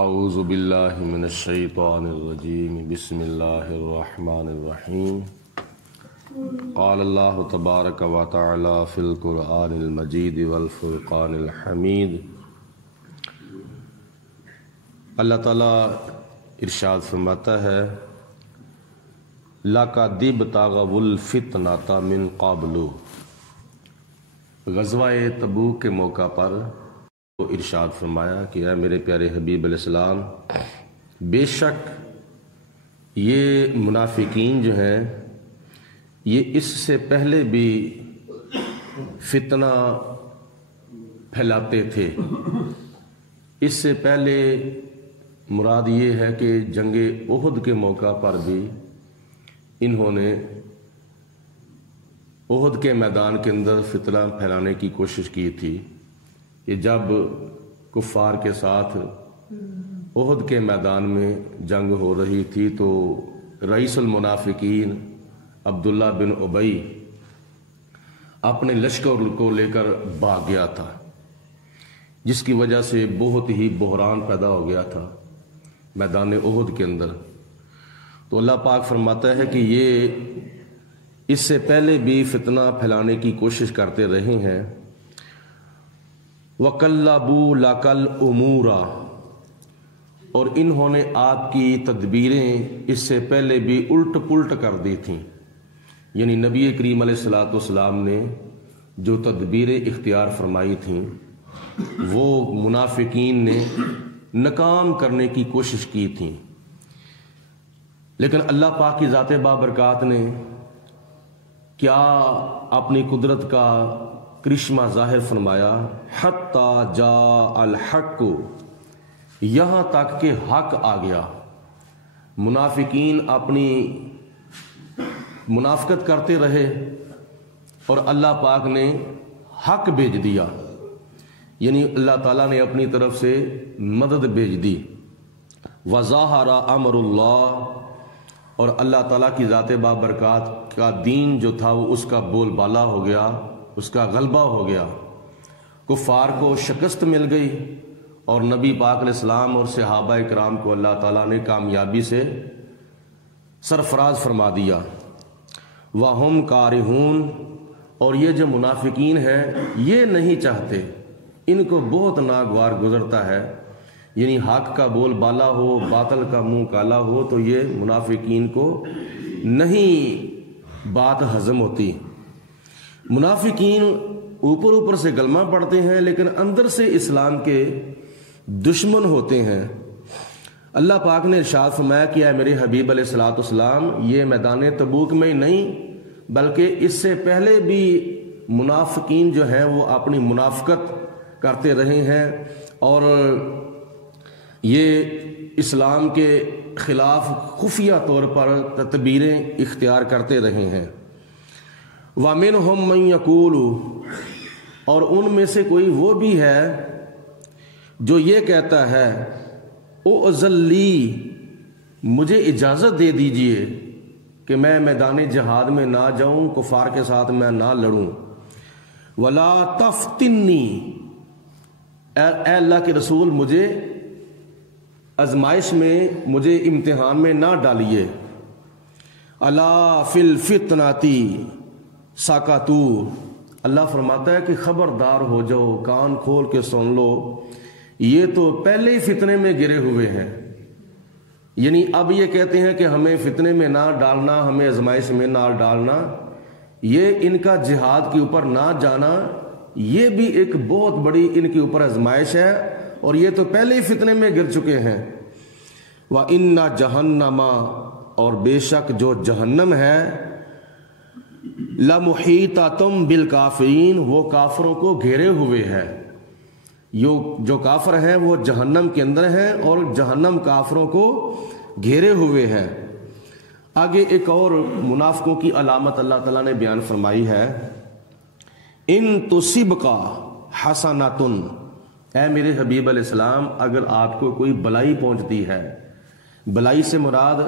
اعوذ باللہ من الشیطان الرجیم بسم اللہ الرحمن الرحیم قال اللہ تبارک و تعالی فی القرآن المجید والفرقان الحمید۔ اللہ تعالیٰ ارشاد فرماتا ہے لَقَدِ ابْتَغَوُا الْفِتْنَةَ مِن قَبْلُ۔ غزوہ تبوک کے موقع پر وہ ارشاد فرمایا کہ اے میرے پیارے حبیب علیہ السلام، بے شک یہ منافقین جو ہیں یہ اس سے پہلے بھی فتنہ پھیلاتے تھے۔ اس سے پہلے مراد یہ ہے کہ جنگ احد کے موقع پر بھی انہوں نے احد کے میدان کے اندر فتنہ پھیلانے کی کوشش کی تھی۔ یہ جب کفار کے ساتھ احد کے میدان میں جنگ ہو رہی تھی تو رئیس المنافقین عبداللہ بن ابی اپنے لشکر کو لے کر بھاگ گیا تھا، جس کی وجہ سے بہت ہی بحران پیدا ہو گیا تھا میدان احد کے اندر۔ تو اللہ پاک فرماتا ہے کہ یہ اس سے پہلے بھی فتنہ پھیلانے کی کوشش کرتے رہے ہیں۔ وَقَلَّبُوا لَكَ الْأُمُورَ، اور انہوں نے آپ کی تدبیریں اس سے پہلے بھی الٹ پلٹ کر دی تھیں، یعنی نبی کریم علیہ السلام نے جو تدبیریں اختیار فرمائی تھیں وہ منافقین نے ناکام کرنے کی کوشش کی تھی، لیکن اللہ پاک کی ذات بابرکات نے کیا اپنی قدرت کا کرشمہ ظاہر فرمایا، حتی جاء الحق، یہاں تک کہ حق آ گیا۔ منافقین اپنی منافقت کرتے رہے اور اللہ پاک نے حق بھیج دیا، یعنی اللہ تعالیٰ نے اپنی طرف سے مدد بھیج دی۔ وَظَاهَرَ أَمْرُ اللَّهِ، اور اللہ تعالیٰ کی ذات بابرکات کا دین جو تھا وہ اس کا بول بالا ہو گیا، اس کا غلبہ ہو گیا، کفار کو شکست مل گئی اور نبی پاک علیہ السلام اور صحابہ کرام کو اللہ تعالیٰ نے کامیابی سے سرفراز فرما دیا۔ وَهُمْ كَارِهُونَ، اور یہ جو منافقین ہیں یہ نہیں چاہتے، ان کو بہت ناگوار گزرتا ہے، یعنی حق کا بول بالا ہو باطل کا منہ کالا ہو تو یہ منافقین کو نہیں بات ہضم ہوتی۔ منافقین اوپر سے گلمہ پڑتے ہیں لیکن اندر سے اسلام کے دشمن ہوتے ہیں۔ اللہ پاک نے ارشاد فرمایا کہ اے میرے حبیب علیہ السلام، یہ میدان تبوک میں ہی نہیں بلکہ اس سے پہلے بھی منافقین جو ہیں وہ اپنی منافقت کرتے رہے ہیں اور یہ اسلام کے خلاف خفیہ طور پر تدبیریں اختیار کرتے رہے ہیں۔ وَمِنْهُمْ مَنْ يَقُولُ، اور ان میں سے کوئی وہ بھی ہے جو یہ کہتا ہے اُؤْذَن لِّی، مجھے اجازت دے دیجئے کہ میں میدان جہاد میں نہ جاؤں، کفار کے ساتھ میں نہ لڑوں۔ وَلَا تَفْتِنِّی، اے اللہ کے رسول مجھے آزمائش میں، مجھے امتحان میں نہ ڈالیے۔ اَلَا فِي الْفِتْنَةِ سَقَطُوا، اللہ فرماتا ہے کہ خبردار ہو جاؤ، کان کھول کے سن لو، یہ تو پہلے ہی فتنے میں گرے ہوئے ہیں، یعنی اب یہ کہتے ہیں کہ ہمیں فتنے میں نہ ڈالنا، ہمیں آزمائش میں نہ ڈالنا، یہ ان کا جہاد کے اوپر نہ جانا یہ بھی ایک بہت بڑی ان کے اوپر آزمائش ہے اور یہ تو پہلے ہی فتنے میں گر چکے ہیں۔ وَإِنَّ جَهَنَّمَ، اور بے شک جو جہنم ہے، لَمُحِيطَةٌ بِالْكَافِرِينَ، وہ کافروں کو گھیرے ہوئے ہے۔ جو کافر ہیں وہ جہنم کے اندر ہیں اور جہنم کافروں کو گھیرے ہوئے ہے۔ آگے ایک اور منافقوں کی علامت اللہ تعالیٰ نے بیان فرمائی ہے، ان تصبک حسنۃ، اے میرے حبیب علیہ السلام اگر آپ کو کوئی بلائی پہنچتی ہے، بلائی سے مراد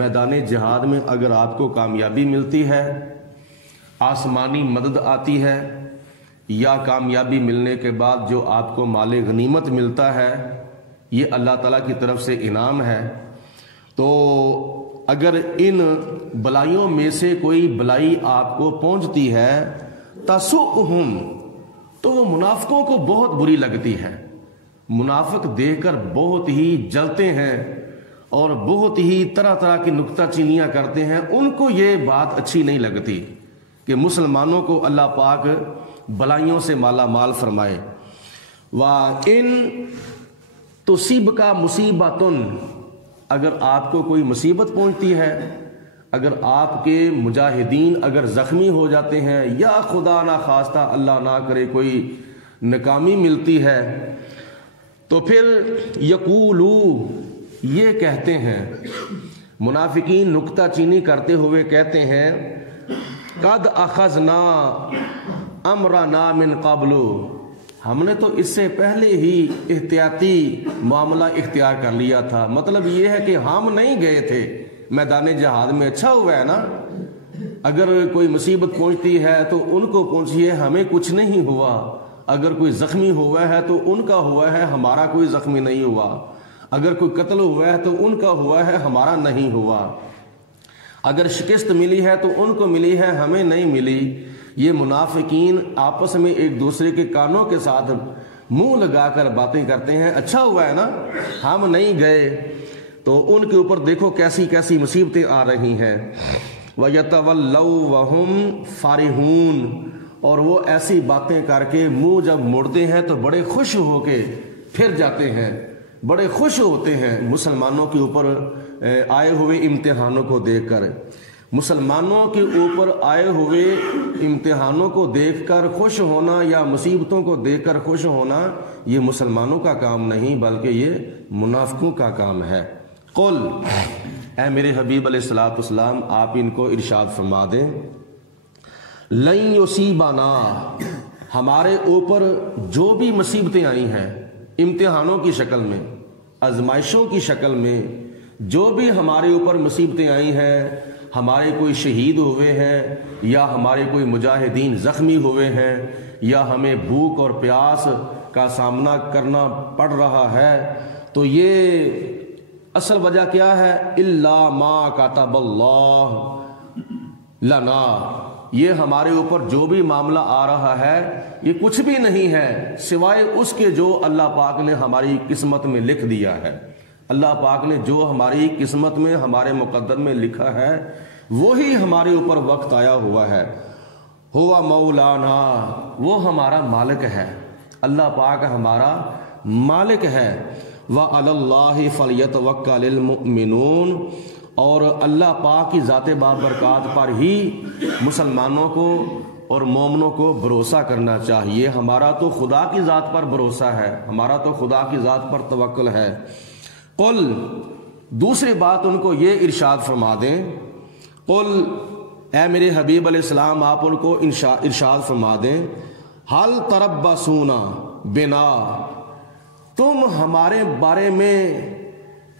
میدان جہاد میں اگر آپ کو کامیابی ملتی ہے، آسمانی مدد آتی ہے، یا کامیابی ملنے کے بعد جو آپ کو مال غنیمت ملتا ہے، یہ اللہ تعالیٰ کی طرف سے انعام ہے۔ تو اگر ان بلائیوں میں سے کوئی بلائی آپ کو پہنچتی ہے تسؤہم، تو وہ منافقوں کو بہت بری لگتی ہے۔ منافق دیکھ کر بہت ہی جلتے ہیں اور بہت ہی طرح طرح کی نکتہ چینیاں کرتے ہیں، ان کو یہ بات اچھی نہیں لگتی کہ مسلمانوں کو اللہ پاک بلائیوں سے مالا مال فرمائے۔ وَإِن تُصِبْكَ مُصِيبَةٌ، اگر آپ کو کوئی مصیبت پہنچتی ہے، اگر آپ کے مجاہدین اگر زخمی ہو جاتے ہیں، یا خدا نہ خواستہ اللہ نہ کرے کوئی ناکامی ملتی ہے، تو پھر یقولو، یہ کہتے ہیں منافقین نکتہ چینی کرتے ہوئے کہتے ہیں، قد اخذنا امرنا من قبل، ہم نے تو اس سے پہلے ہی احتیاطی معاملہ اختیار کر لیا تھا۔ مطلب یہ ہے کہ ہم نہیں گئے تھے میدان جہاد میں، اچھا ہوا ہے نا، اگر کوئی مصیبت پہنچتی ہے تو ان کو پہنچی ہے، ہمیں کچھ نہیں ہوا۔ اگر کوئی زخمی ہوا ہے تو ان کا ہوا ہے، ہمارا کوئی زخمی نہیں ہوا۔ اگر کوئی قتل ہوا ہے تو ان کا ہوا ہے، ہمارا نہیں ہوا۔ اگر شکست ملی ہے تو ان کو ملی ہے، ہمیں نہیں ملی۔ یہ منافقین آپس میں ایک دوسرے کے کانوں کے ساتھ منہ لگا کر باتیں کرتے ہیں، اچھا ہوا ہے نا ہم نہیں گئے۔ تو ان کے اوپر دیکھو کیسی کیسی مصیبتیں آ رہی ہیں۔ وَيَتَوَلَّوْا وَهُمْ فَارِحُونَ، اور وہ ایسی باتیں کر کے منہ جب موڑتے ہیں تو بڑے خوش ہو کے پھر جاتے ہیں، بڑے خوش ہوتے ہیں مسلمانوں کے اوپر آئے ہوئے امتحانوں کو دیکھ کر۔ مسلمانوں کے اوپر آئے ہوئے امتحانوں کو دیکھ کر خوش ہونا یا مصیبتوں کو دیکھ کر خوش ہونا یہ مسلمانوں کا کام نہیں بلکہ یہ منافقوں کا کام ہے۔ قل، اے میرے حبیب علیہ الصلوۃ والسلام آپ ان کو ارشاد فرما دیں، لن یصیبنا، ہمارے اوپر جو بھی مصیبتیں آئی ہیں امتحانوں کی شکل میں، آزمائشوں کی شکل میں، جو بھی ہمارے اوپر مصیبتیں آئی ہیں، ہمارے کوئی شہید ہوئے ہیں یا ہمارے کوئی مجاہدین زخمی ہوئے ہیں یا ہمیں بھوک اور پیاس کا سامنا کرنا پڑ رہا ہے، تو یہ اصل وجہ کیا ہے؟ الا ما کتب اللہ لنا، یہ ہمارے اوپر جو بھی معاملہ آ رہا ہے یہ کچھ بھی نہیں ہے سوائے اس کے جو اللہ پاک نے ہماری قسمت میں لکھ دیا ہے۔ اللہ پاک نے جو ہماری قسمت میں ہمارے مقدر میں لکھا ہے وہی ہمارے اوپر وقت آیا ہوا ہے۔ ہوا مولانا، وہ ہمارا مالک ہے، اللہ پاک ہمارا مالک ہے۔ وعلی اللہ فلیتوکل المؤمنون، اور اللہ پاک کی ذات بابرکات پر ہی مسلمانوں کو اور مومنوں کو بھروسہ کرنا چاہیے۔ ہمارا تو خدا کی ذات پر بھروسہ ہے، ہمارا تو خدا کی ذات پر توکل ہے۔ قل، دوسری بات ان کو یہ ارشاد فرما دیں، قل، اے میرے حبیب علیہ السلام آپ ان کو ارشاد فرما دیں، حل تربصون بنا، تم ہمارے بارے میں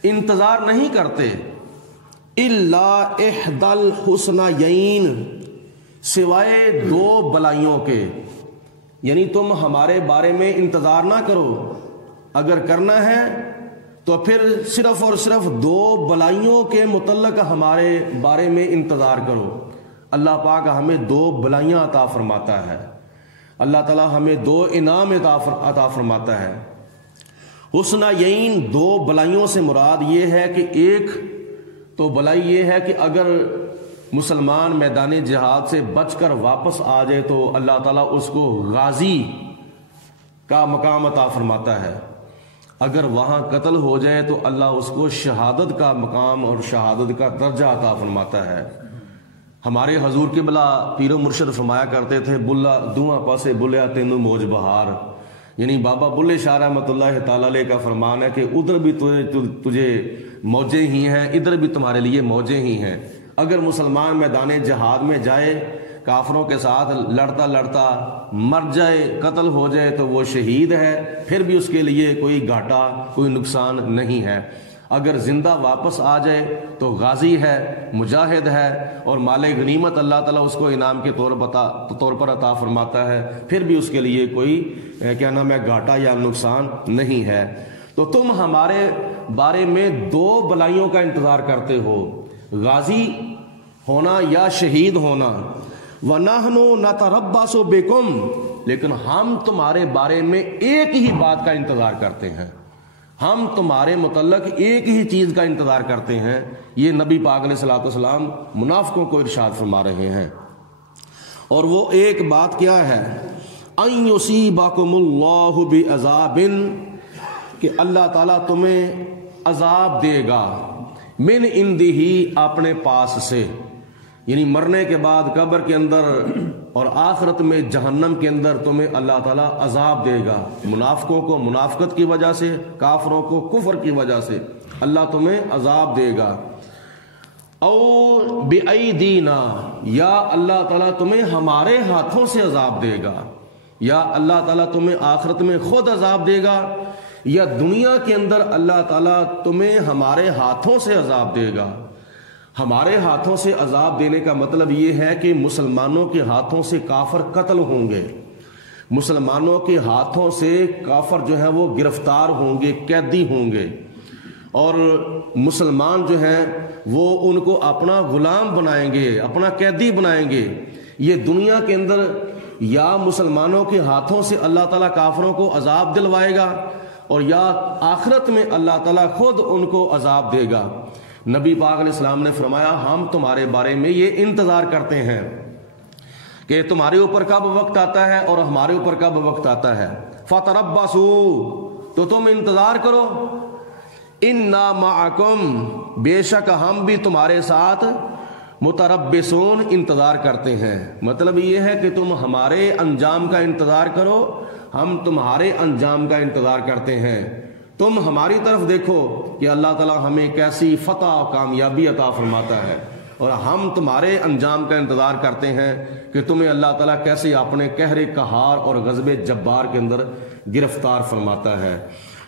انتظار نہیں کرتے، الا احدی الحسنیین، سوائے دو بلائیوں کے، یعنی تم ہمارے بارے میں انتظار نہ کرو، اگر کرنا ہے تو پھر صرف اور صرف دو بلائیوں کے متعلق ہمارے بارے میں انتظار کرو۔ اللہ پاک ہمیں دو بلائیاں عطا فرماتا ہے، اللہ تعالی ہمیں دو انعام عطا فرماتا ہے۔ حسنیین، دو بلائیوں سے مراد یہ ہے کہ ایک تو بلائی یہ ہے کہ اگر مسلمان میدان جہاد سے بچ کر واپس آ جائے تو اللہ تعالیٰ اس کو غازی کا مقام عطا فرماتا ہے، اگر وہاں قتل ہو جائے تو اللہ اس کو شہادت کا مقام اور شہادت کا درجہ عطا فرماتا ہے۔ ہمارے حضور قبلہ پیر و مرشد فرمایا کرتے تھے، بلا دواں پاسے بلیا تینوں موج بہار، یعنی بابا بلے شاہ رحمۃ اللہ تعالی علیہ کا فرمان ہے کہ ادھر بھی تجھے موجیں ہی ہیں، ادھر بھی تمہارے لیے موجیں ہی ہیں۔ اگر مسلمان میدان جہاد میں جائے کافروں کے ساتھ لڑتا لڑتا مر جائے، قتل ہو جائے تو وہ شہید ہے، پھر بھی اس کے لیے کوئی گھاٹا کوئی نقصان نہیں ہے۔ اگر زندہ واپس آ جائے تو غازی ہے، مجاہد ہے، اور مال غنیمت اللہ تعالیٰ اس کو انعام کے طور پر عطا فرماتا ہے، پھر بھی اس کے لیے کوئی کیا نام ہے گھاٹا یا نقصان نہیں ہے۔ تو تم ہمارے بارے میں دو بلائیوں کا انتظار کرتے ہو، غازی ہونا یا شہید ہونا۔ وَنَحْنُ نَتَرَبَّصُ بِكُمْ، لیکن ہم تمہارے بارے میں ایک ہی بات کا انتظار کرتے ہیں، ہم تمہارے متعلق ایک ہی چیز کا انتظار کرتے ہیں۔ یہ نبی پاک علیہ الصلوۃ والسلام منافقوں کو ارشاد فرما رہے ہیں، اور وہ ایک بات کیا ہے؟ أَن يُصِيبَكُمُ اللَّهُ بِعَذَابٍ، کہ اللہ تعالیٰ تمہیں عذاب دے گا، من عندہ، اپنے پاس سے، یعنی مرنے کے بعد قبر کے اندر اور آخرت میں جہنم کے اندر تمہیں اللہ تعالیٰ عذاب دے گا۔ منافقوں کو منافقت کی وجہ سے، کافروں کو کفر کی وجہ سے اللہ تمہیں عذاب دے گا۔ او بِأَيْدِينَا، یا اللہ تعالیٰ تمہیں ہمارے ہاتھوں سے عذاب دے گا، یا اللہ تعالیٰ تمہیں آخرت میں خود عذاب دے گا، یا دنیا کے اندر اللہ تعالیٰ تمہیں ہمارے ہاتھوں سے عذاب دے گا۔ ہمارے ہاتھوں سے عذاب دینے کا مطلب یہ ہے کہ مسلمانوں کے ہاتھوں سے کافر قتل ہوں گے، مسلمانوں کے ہاتھوں سے کافر جو ہے وہ گرفتار ہوں گے، قیدی ہوں گے، اور مسلمان جو ہیں وہ ان کو اپنا غلام بنائیں گے، اپنا قیدی بنائیں گے۔ یہ دنیا کے اندر یا مسلمانوں کے ہاتھوں سے اللہ تعالیٰ کافروں کو عذاب دلوائے گا، اور یا آخرت میں اللہ تعالیٰ خود ان کو عذاب دے گا۔ نبی پاک علیہ السلام نے فرمایا ہم تمہارے بارے میں یہ انتظار کرتے ہیں کہ تمہارے اوپر کب وقت آتا ہے اور ہمارے اوپر کب وقت آتا ہے۔ فَتَرَبَّصُوا، تو تم انتظار کرو، اِنَّا مَعَكُمْ، بے شک ہم بھی تمہارے ساتھ متربصون، انتظار کرتے ہیں۔ مطلب یہ ہے کہ تم ہمارے انجام کا انتظار کرو، ہم تمہارے انجام کا انتظار کرتے ہیں۔ تم ہماری طرف دیکھو کہ اللہ تعالیٰ ہمیں کیسی فتح و کامیابی عطا فرماتا ہے، اور ہم تمہارے انجام کا انتظار کرتے ہیں کہ تمہیں اللہ تعالیٰ کیسے اپنے قہر قہار اور غضب جبار کے اندر گرفتار فرماتا ہے۔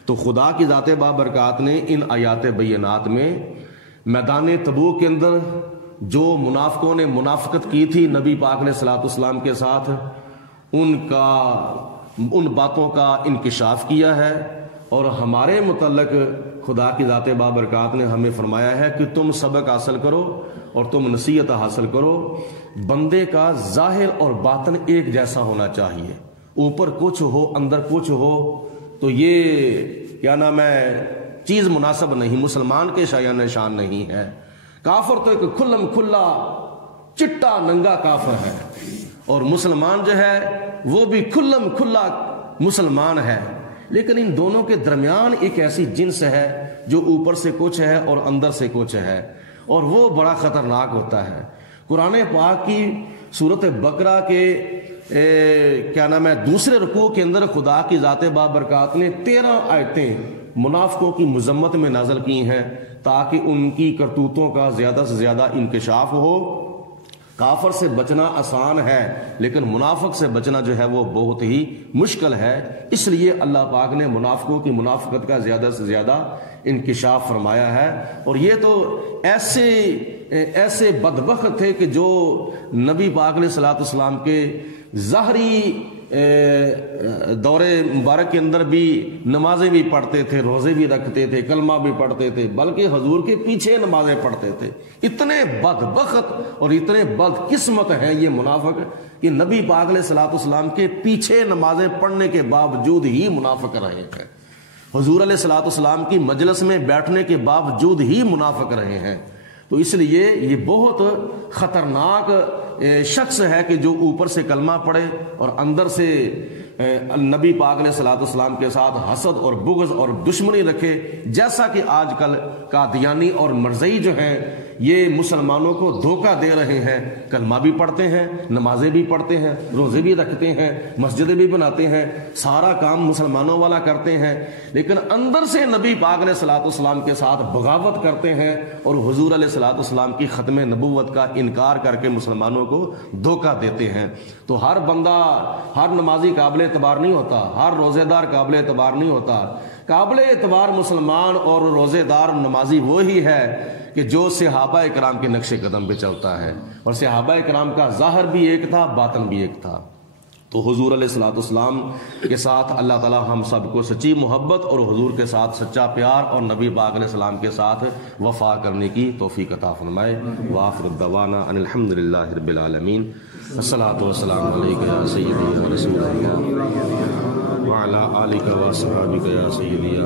تو خدا کی ذات بابرکات نے ان آیات بینات میں میدان تبوک کے اندر جو منافقوں نے منافقت کی تھی نبی پاک علیہ الصلوۃ والسلام کے ساتھ، ان باتوں کا انکشاف کیا ہے، اور ہمارے متعلق خدا کی ذات بابرکات نے ہمیں فرمایا ہے کہ تم سبق حاصل کرو اور تم نصیحت حاصل کرو۔ بندے کا ظاہر اور باطن ایک جیسا ہونا چاہیے، اوپر کچھ ہو اندر کچھ ہو تو یہ کیا نام ہے چیز مناسب نہیں، مسلمان کے شایان شان نہیں ہے۔ کافر تو ایک کھلم کھلا چٹا ننگا کافر ہے، اور مسلمان جو ہے وہ بھی کھلم کھلا مسلمان ہے، لیکن ان دونوں کے درمیان ایک ایسی جنس ہے جو اوپر سے کچھ ہے اور اندر سے کچھ ہے، اور وہ بڑا خطرناک ہوتا ہے۔ قرآن پاک کی سورت بقرہ کے کیا نام ہے دوسرے رکوع کے اندر خدا کی ذات بابرکات نے 13 آیتیں منافقوں کی مذمت میں نازل کی ہیں تاکہ ان کی کرتوتوں کا زیادہ سے زیادہ انکشاف ہو۔ کافر سے بچنا آسان ہے لیکن منافق سے بچنا جو ہے وہ بہت ہی مشکل ہے، اس لیے اللہ پاک نے منافقوں کی منافقت کا زیادہ سے زیادہ انکشاف فرمایا ہے۔ اور یہ تو ایسے بدبخت تھے کہ جو نبی پاک علیہ الصلوۃ والسلام کے ظاہری دور مبارک کے اندر بھی نمازیں بھی پڑھتے تھے، روزے بھی رکھتے تھے، کلمہ بھی پڑھتے تھے، بلکہ حضور کے پیچھے نمازیں پڑھتے تھے۔ اتنے بدبخت اور اتنے بدقسمت ہیں یہ منافق کہ نبی پاک علیہ الصلوۃ والسلام کے پیچھے نمازیں پڑھنے کے باوجود ہی منافق رہے ہیں، حضور علیہ الصلوۃ والسلام کی مجلس میں بیٹھنے کے باوجود ہی منافق رہے ہیں۔ تو اس لیے یہ بہت خطرناک شخص ہے کہ جو اوپر سے کلمہ پڑھے اور اندر سے نبی پاک علیہ الصلوۃ والسلام کے ساتھ حسد اور بغض اور دشمنی رکھے، جیسا کہ آج کل قادیانی اور مرزئی جو ہیں یہ مسلمانوں کو دھوکہ دے رہے ہیں، کلمہ بھی پڑھتے ہیں، نمازیں بھی پڑھتے ہیں، روزے بھی رکھتے ہیں، مسجدیں بھی بناتے ہیں، سارا کام مسلمانوں والا کرتے ہیں، لیکن اندر سے نبی پاک علیہ الصلوۃ والسلام کے ساتھ بغاوت کرتے ہیں اور حضور علیہ الصلوۃ والسلام کی ختم نبوت کا انکار کر کے مسلمانوں کو دھوکہ دیتے ہیں۔ تو ہر بندہ، ہر نمازی قابل اعتبار نہیں ہوتا، ہر روزے دار قابل اعتبار نہیں ہوتا۔ قابل اعتبار مسلمان اور روزے دار نمازی وہی ہے کہ جو صحابہ کرام کے نقش قدم پہ چلتا ہے، اور صحابہ کرام کا ظاہر بھی ایک تھا، باطن بھی ایک تھا۔ تو حضور علیہ الصلوۃ والسلام کے ساتھ اللہ تعالی ہم سب کو سچی محبت اور حضور کے ساتھ سچا پیار اور نبی پاک علیہ السلام کے ساتھ وفا کرنے کی توفیق عطا فرمائے. وآخر الدعوانا ان الحمد للہ رب العالمین. الصلاۃ والسلام علیک یا سیدی یا رسول اللہ وعلی آلک و اصحابک یا سیدی.